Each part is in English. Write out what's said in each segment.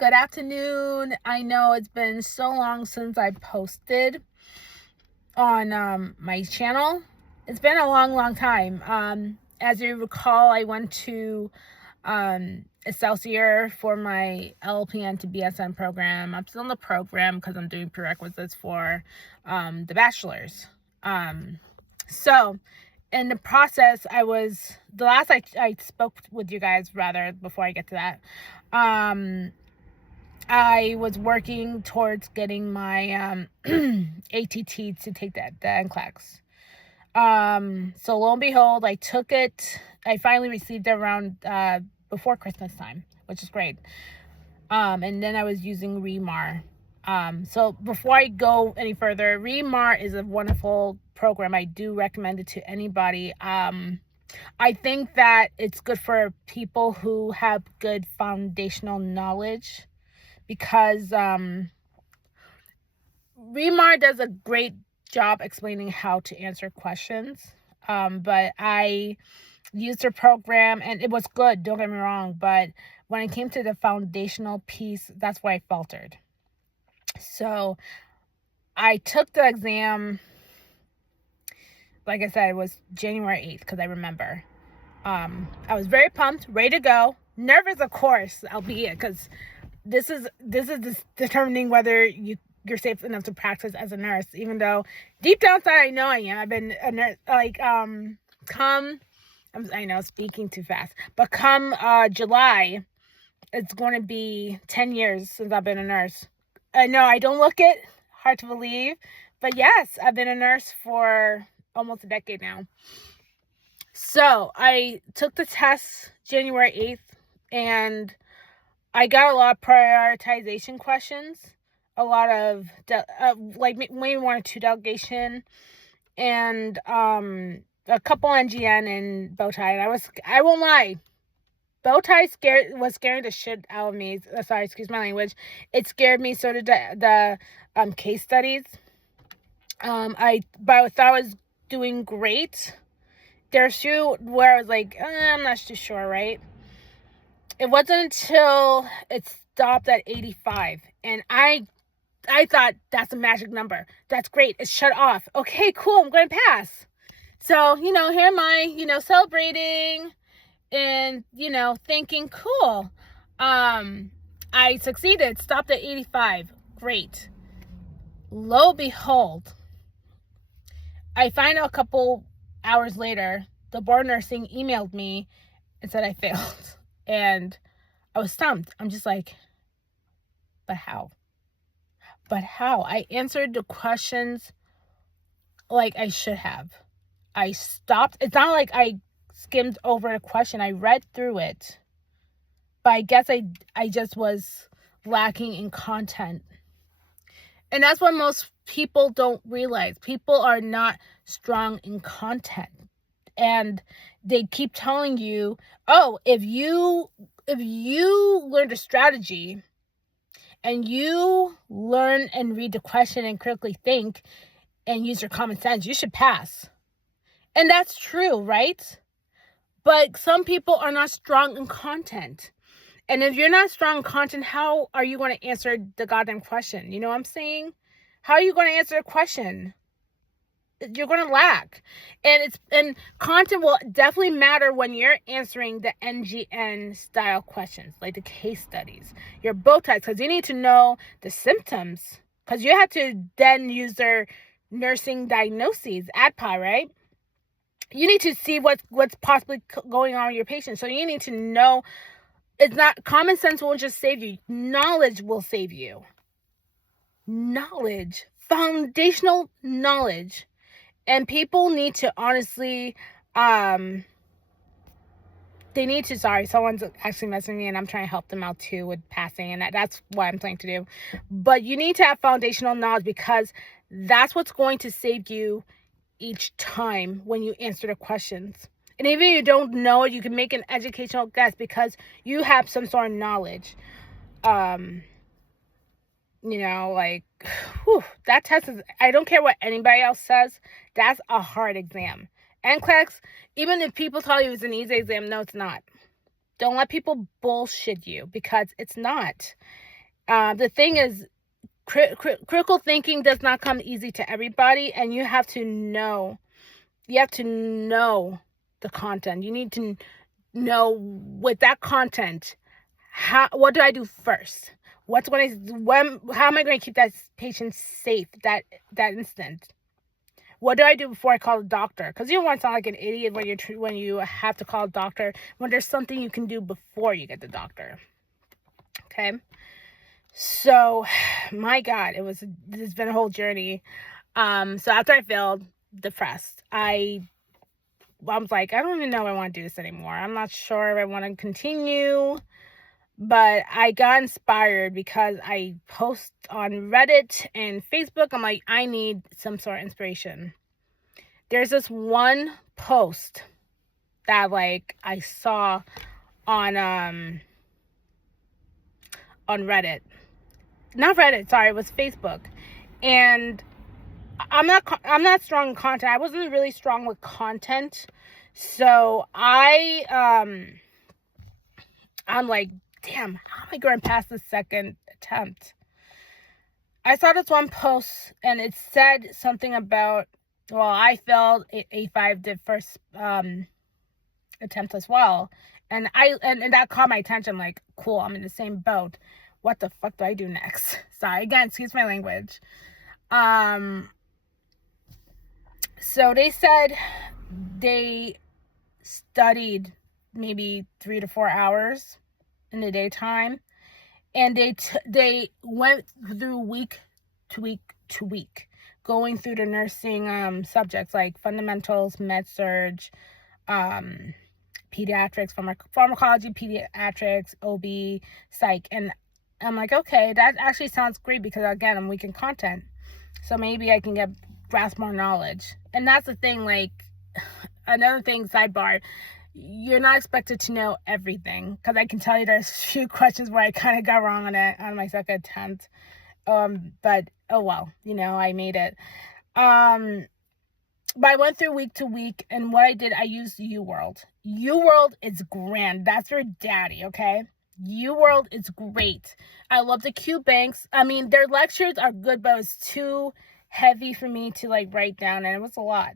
Good afternoon. I know it's been so long since I posted on my channel. It's been a long time. As you recall, I went to Excelsior for my LLPN to BSN program. I'm still in the program because I'm doing prerequisites for the bachelor's. So in the process, the last I spoke with you guys, rather, before I get to that, I was working towards getting my ATT to take the NCLEX. So lo and behold, I took it. I finally received it around before Christmas time, which is great. And then I was using REMAR. So before I go any further, REMAR is a wonderful program. I do recommend it to anybody. I think that it's good for people who have good foundational knowledge, because REMAR does a great job explaining how to answer questions. But I used their program and it was good, don't get me wrong, but when it came to the foundational piece, that's where I faltered. So I took the exam, like I said, it was January 8th, because I remember. I was very pumped, ready to go, nervous, of course, albeit, because this is determining whether you're safe enough to practice as a nurse, even though deep down inside I know I am. I've been a nurse, I know, speaking too fast, but come July, it's going to be 10 years since I've been a nurse. I know I don't look it, hard to believe, but yes, I've been a nurse for almost a decade now. So I took the test January 8th, and I got a lot of prioritization questions, a lot of maybe 1 or 2 delegation, and a couple NGN and bow tie. And I won't lie, bow tie was scaring the shit out of me. Sorry, excuse my language. It scared me. So did the case studies. But I thought I was doing great. There's a few where I was like, I'm not too sure, right? It wasn't until it stopped at 85, and I thought that's a magic number. That's great. It's shut off. Okay, cool. I'm going to pass. So, here am I, celebrating and, thinking, cool. I succeeded. Stopped at 85. Great. Lo and behold, I find out a couple hours later, the board nursing emailed me and said I failed. And I was stumped. I'm just like, but how? I answered the questions like I should have. I stopped. It's not like I skimmed over the question. I read through it. But I guess I just was lacking in content. And that's what most people don't realize. People are not strong in content. And they keep telling you, oh, if you learned a strategy and you learn and read the question and critically think and use your common sense, you should pass. And that's true, right? But some people are not strong in content. And if you're not strong in content, how are you going to answer the goddamn question? You know what I'm saying? How are you going to answer a question? You're going to lack. And content will definitely matter when you're answering the NGN style questions, like the case studies, your bow ties, because you need to know the symptoms, because you have to then use their nursing diagnoses, ADPA, right? You need to see what's possibly going on with your patient. So you need to know. It's not, common sense won't just save you. Knowledge will save you. Knowledge, foundational knowledge. And people need to honestly, someone's actually messaging me and I'm trying to help them out too with passing, and that's what I'm planning to do. But you need to have foundational knowledge, because that's what's going to save you each time when you answer the questions. And even if you don't know it, you can make an educational guess because you have some sort of knowledge. That test is, I don't care what anybody else says, that's a hard exam. NCLEX, even if people tell you it's an easy exam, no, it's not. Don't let people bullshit you, because it's not. The thing is, critical thinking does not come easy to everybody, and you have to know the content. You need to know with that content, what do I do first? How am I going to keep that patient safe that instant? What do I do before I call a doctor? Because you don't want to sound like an idiot when you have to call a doctor, when there's something you can do before you get the doctor. Okay? So, my God, it's been a whole journey. So after I failed, depressed, I was like, I don't even know if I want to do this anymore. I'm not sure if I want to continue. But I got inspired because I post on Reddit and Facebook. I'm like, I need some sort of inspiration. There's this one post that like I saw on Reddit. Not Reddit, sorry, it was Facebook. And I'm not strong in content. I wasn't really strong with content. So I'm like, damn, how am I going to pass the second attempt? I saw this one post and it said something about, well, I failed A5 did first attempt as well. And that caught my attention. I'm like, cool, I'm in the same boat. What the fuck do I do next? Sorry, again, excuse my language. So they said they studied maybe 3 to 4 hours in the daytime, and they went through week to week, going through the nursing subjects like fundamentals, med-surg, pediatrics, pharmacology, pediatrics, OB, psych. And I'm like, okay, that actually sounds great, because again, I'm weak in content, so maybe I can grasp more knowledge. And that's the thing, like, another thing, sidebar, you're not expected to know everything, because I can tell you there's a few questions where I kind of got wrong on my second attempt. But oh well, I made it. But I went through week to week, and what I did, I used UWorld. UWorld is grand. That's your daddy, okay? UWorld is great. I love the Q banks. I mean, their lectures are good, but it was too heavy for me to like write down, and it was a lot.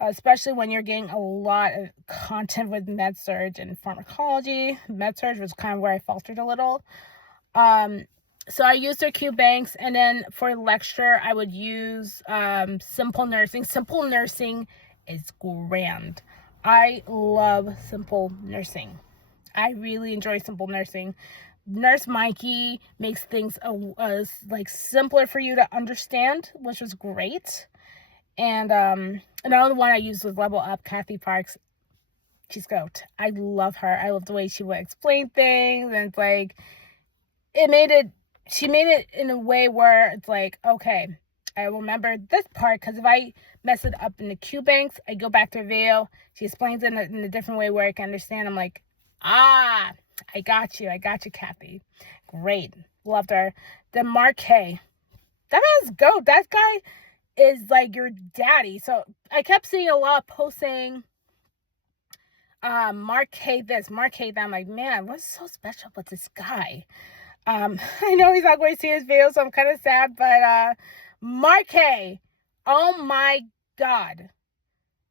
Especially when you're getting a lot of content with med-surg and pharmacology. Med-surg was kind of where I faltered a little. So I used their Q banks, and then for lecture, I would use Simple Nursing. Simple Nursing is grand. I love Simple Nursing. I really enjoy Simple Nursing. Nurse Mikey makes things like simpler for you to understand, which was great. And another one I used was Level Up, Kathy Parks. She's goat. I love her. I love the way she would explain things, and it's like, she made it in a way where it's like, okay, I remember this part, because if I mess it up in the Q banks, I go back to her video, she explains it in a different way where I can understand. I'm like, I got you, Kathy. Great. Loved her. Then Mark K. That man's goat. That guy is like your daddy. So I kept seeing a lot of posts saying, Mark K this, Mark K that. I'm like, man, what's so special about this guy? I know he's not going to see his video, so I'm kind of sad, but Mark K, oh my God.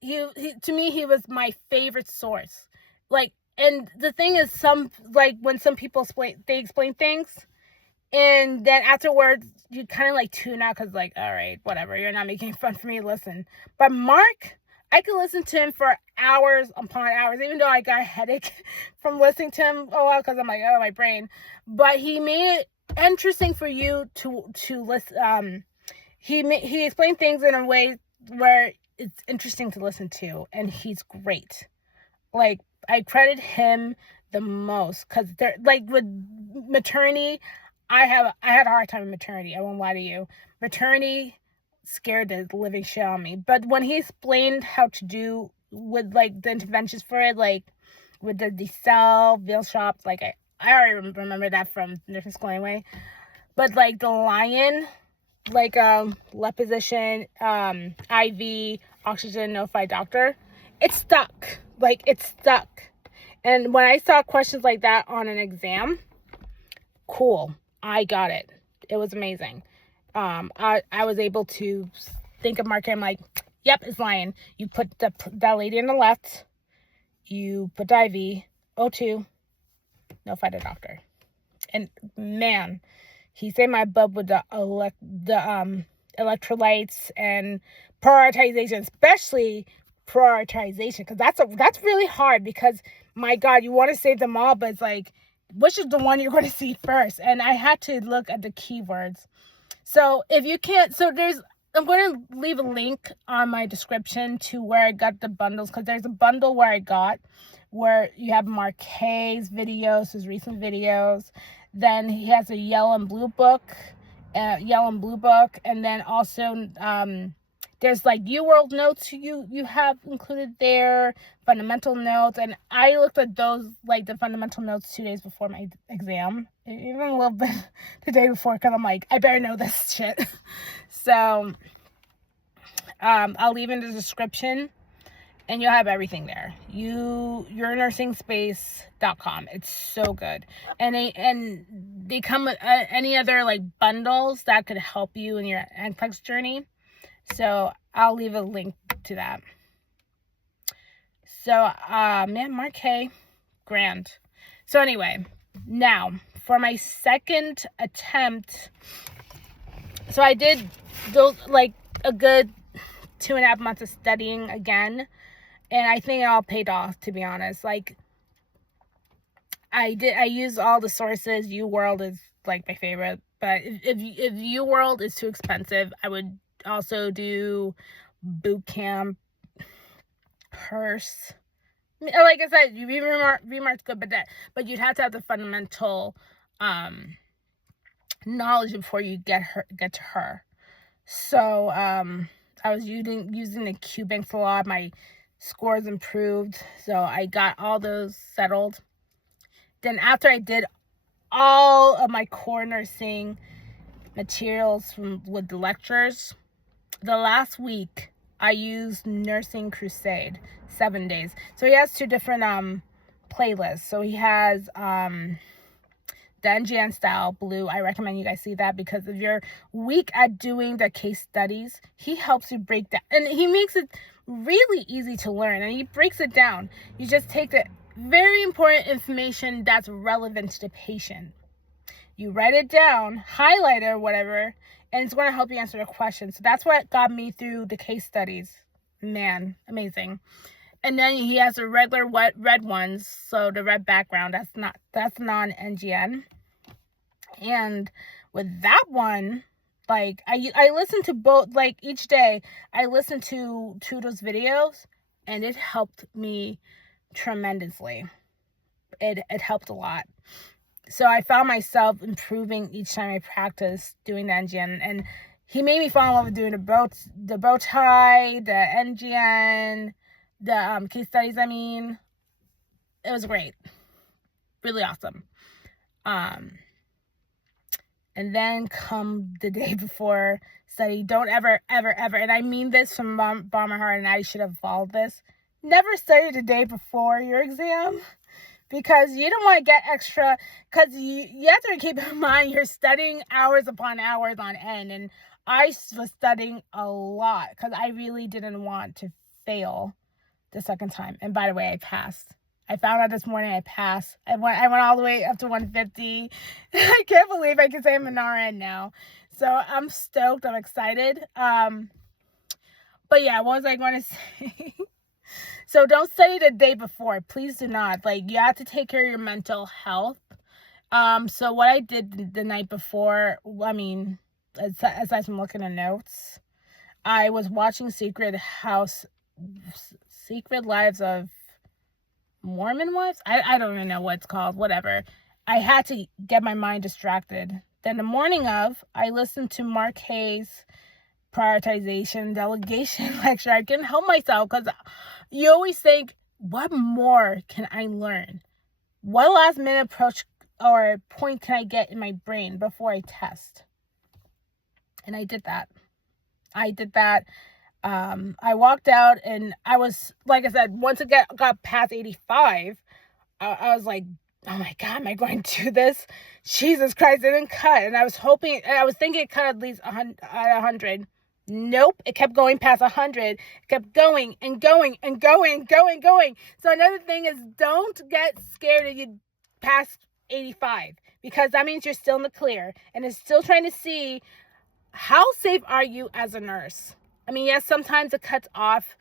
He to me, he was my favorite source. Like, and the thing is, when some people explain things, and then afterwards, you kind of like tune out, because like, all right, whatever, you're not making fun for me to listen. But Mark, I could listen to him for hours upon hours, even though I got a headache from listening to him. Oh, well, because I'm like, oh, my brain. But he made it interesting for you to listen. He explained things in a way where it's interesting to listen to, and he's great. Like, I credit him the most, because they're like, with maternity, I had a hard time with maternity. I won't lie to you. Maternity scared the living shit out of me. But when he explained how to do with like the interventions for it, like with the decel, veil shops, like I already remember that from nursing school anyway. But like the lion, like left position, IV, oxygen, notified doctor, it's stuck. Like, it's stuck. And when I saw questions like that on an exam, cool. I got it. It was amazing. I was able to think of Mark. I'm like, yep, it's lying. You put that lady on the left. You put the IV, O2, notify the doctor. And man, he saved my butt with the electrolytes and prioritization, especially prioritization, because that's really hard, because my God, you want to save them all, but it's like, which is the one you're going to see first? And I had to look at the keywords. So if you can't, I'm going to leave a link on my description to where I got the bundles, because there's a bundle where you have Marquet's videos, his recent videos. Then he has a yellow and blue book, and then also there's like UWorld notes you have included there, fundamental notes, and I looked at those, like the fundamental notes, 2 days before my exam, even a little bit the day before, because I'm like, I better know this shit. So I'll leave in the description, and you'll have everything there. YourNursingSpace.com. It's so good. And they come with any other like bundles that could help you in your NCLEX journey. So I'll leave a link to that. So man, Marquet, grand. So anyway, now for my second attempt. So I did those like a good 2.5 months of studying again. And I think it all paid off, to be honest. Like, I used all the sources. UWorld is like my favorite, but if UWorld is too expensive, I would also do Bootcamp, Hearst. Like I said, Remark's good, but you'd have to have the fundamental knowledge before you get to her. So I was using the Q-Banks a lot. My scores improved, so I got all those settled. Then after I did all of my core nursing materials with the lectures, the last week I used Nursing Crusade, 7 days. So he has 2 different playlists. So he has the NGN style blue. I recommend you guys see that, because if you're weak at doing the case studies, he helps you break that, and he makes it really easy to learn, and he breaks it down. You just take the very important information that's relevant to the patient, you write it down, highlight it or whatever, and it's going to help you answer the question. So that's what got me through the case studies. Man, amazing. And then he has the regular red ones, so the red background, that's non-NGN. And with that one, like I listened to both, like each day I listened to those videos, and it helped me tremendously. It helped a lot. So I found myself improving each time I practiced doing the NGN, and he made me fall in love with doing the bow tie, the NGN, the case studies. I mean, it was great, really awesome. And then come the day before study, don't ever, and I mean this from Bomber Heart, and I should have followed this, never study the day before your exam, because you don't want to get extra, because you have to keep in mind you're studying hours upon hours on end, and I was studying a lot because I really didn't want to fail the second time. And by the way, I passed. I found out this morning I passed. I went all the way up to 150. I can't believe I can say I'm an RN now. So I'm stoked. I'm excited. But yeah, what was I going to say? So don't study the day before. Please do not. Like, you have to take care of your mental health. So what I did the night before, I mean, aside from looking at notes, I was watching Secret Lives of Mormon Wives? I don't even know what it's called. Whatever. I had to get my mind distracted. Then the morning of, I listened to Mark Hayes' prioritization delegation lecture. I couldn't help myself, because you always think, what more can I learn? What last minute approach or point can I get in my brain before I test? And I did that. I walked out, and I was, like I said, once it got past 85, I was like oh my God, am I going to do this? Jesus Christ, it didn't cut. And I was thinking it cut at least 100. Nope, it kept going past 100. It kept going and going and going and going and going. So another thing is, don't get scared if you pass 85, because that means you're still in the clear, and it's still trying to see how safe are you as a nurse. I mean, yes, sometimes it cuts off,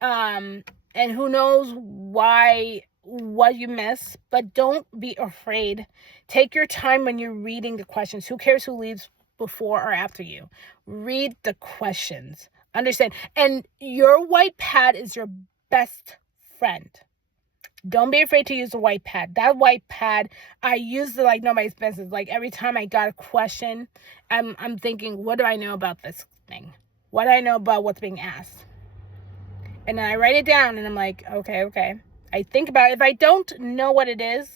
and who knows what you miss, but don't be afraid. Take your time when you're reading the questions. Who cares who leaves before or after you? Read the questions. Understand. And your white pad is your best friend. Don't be afraid to use the white pad. That white pad, I use it like nobody's business. Like every time I got a question, I'm thinking, what do I know about this thing? What do I know about what's being asked? And then I write it down, and I'm like, okay. I think about it. If I don't know what it is,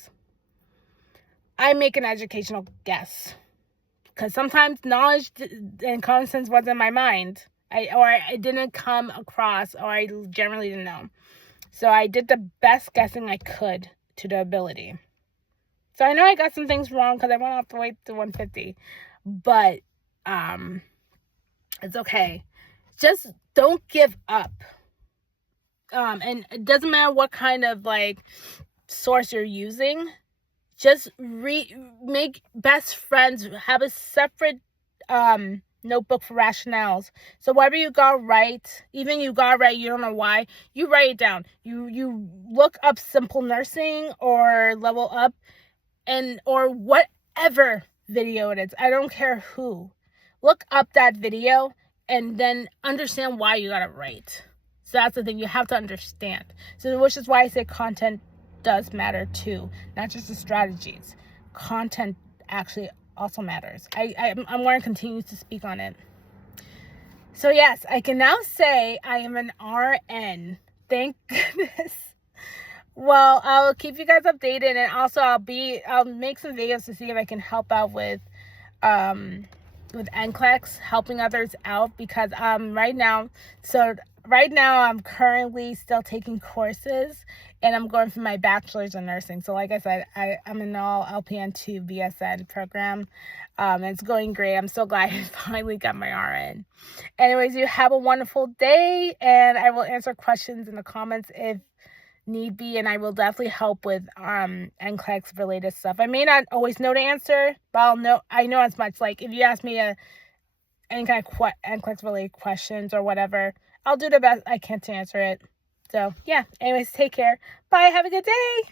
I make an educational guess. Because sometimes knowledge and common sense wasn't in my mind. I didn't come across, or I generally didn't know. So I did the best guessing I could to the ability. So I know I got some things wrong because I went off the way to 150. But it's okay. Just don't give up. And it doesn't matter what kind of like source you're using. Just make best friends. Have a separate notebook for rationales. So whatever you got right, even you got right, you don't know why, you write it down. You look up simple nursing or level up, or whatever video it is. I don't care who. Look up that video and then understand why you got it right. So that's the thing, you have to understand. So which is why I say content does matter too, not just the strategies. Content actually also matters. I'm going to continue to speak on it. So yes, I can now say I am an RN. Thank goodness. Well, I'll keep you guys updated, and also I'll make some videos to see if I can help out with NCLEX, helping others out, because right now I'm currently still taking courses, and I'm going for my bachelor's in nursing. So like I said, I'm in all LPN to BSN program. It's going great. I'm so glad I finally got my RN. Anyways, you have a wonderful day, and I will answer questions in the comments if need be, and I will definitely help with NCLEX related stuff. I may not always know the answer, but I know as much. Like if you ask me any kind of NCLEX related questions or whatever, I'll do the best I can to answer it. So yeah, anyways, take care. Bye. Have a good day.